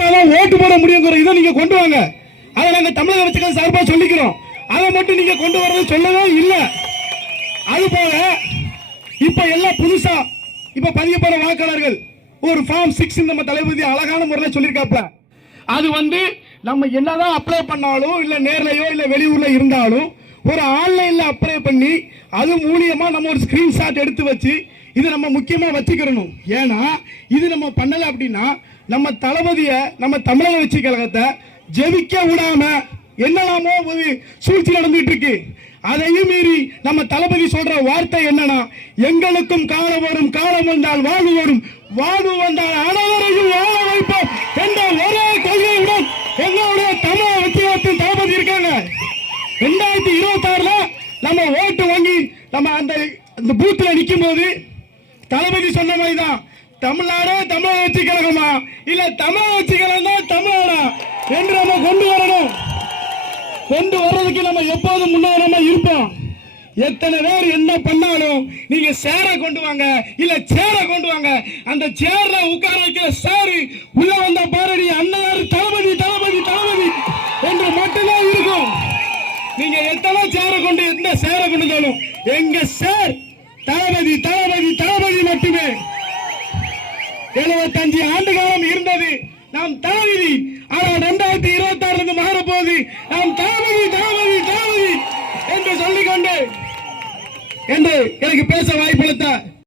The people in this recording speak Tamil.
ஓட்டு போட முடியுங்கிற இதை நீங்க கொண்டு வாங்க. அதை நாங்க தமிழக வச்சுக்கள் சார்பா சொல்லிக்கிறோம். அதை மட்டும் நீங்க கொண்டு வரது சொல்லவே இல்லை. அது போல இப்ப எல்லாம் புதுசா இப்ப பதியப்படுற வாக்காளர்கள் ஒரு ஃபார்ம் சிக்ஸ் நம்ம தளபதி அழகான முறையில் சொல்லியிருக்காப்ல அது வந்து நம்ம என்னதான் அப்ளை பண்ணாலும் இல்ல நேர்லயோ இல்ல வெளியூர்ல இருந்தாலும் ஒரு ஆன்லைன்ல அப்ளை பண்ணி அது மூலியமா நம்ம ஒரு ஸ்கிரீன்ஷாட் எடுத்து வச்சு இது நம்ம முக்கியமாக வச்சுக்கிறணும். ஏன்னா இது நம்ம பண்ணலை அப்படின்னா நம்ம தளபதியை நம்ம தமிழக வச்சு கழகத்தை ஜெபிக்க விடாம என்னெல்லாமோ ஒரு சூழ்ச்சி நடந்துட்டு இருக்கு அதையும் மீறி நம்ம தளபதி சொல்ற வார்த்தை என்னன்னா எங்களுக்கும் காலம் வரும் காலம் வந்தால் வாழ்வு வரும். வாழ்வு வந்தால் அனைவரையும் வாழ வைப்போம் என்ற ஒரே கொள்கையுடன் எங்களுடைய தமிழக வச்சியத்தின் தளபதி இருக்காங்க. ரெண்டாயிரத்தி இருபத்தி ஆறுல நம்ம ஓட்டு வாங்கி நம்ம அந்த அந்த பூத்துல நிற்கும் போது தளபதி சொன்ன மாதிரி தான் தமிழ்நாடு தமிழக வெற்றி கழகமா? இல்ல தமிழக வெற்றி கழகம் தான் தமிழ்நாடா என்று நம்ம கொண்டு வரணும். கொண்டு வர்றதுக்கு நம்ம எப்போதும் முன்னேறமா இருப்போம். எத்தனை பேர் என்ன பண்ணாலும் நீங்க சேர கொண்டு வாங்க இல்ல சேர கொண்டு வாங்க. அந்த சேர்ல உட்கார வைக்கிற சாரு உள்ள வந்த பாரடி அண்ணன் தளபதி தளபதி தளபதி என்று மட்டும்தான் இருக்கும். நீங்க எத்தனை சேர கொண்டு எந்த சேர கொண்டு வந்தாலும் எங்க சார் தளபதி தளபதி தளபதி எழுபத்தஞ்சு ஆண்டு காலம் இருந்தது. நாம் தளபதி ஆனால் இரண்டாயிரத்தி இருபத்தி ஆறுல இருந்து மாற போது நாம் தளபதி தளபதி தளபதி என்று சொல்லிக்கொண்டு என்று எனக்கு பேச வாய்ப்பளித்த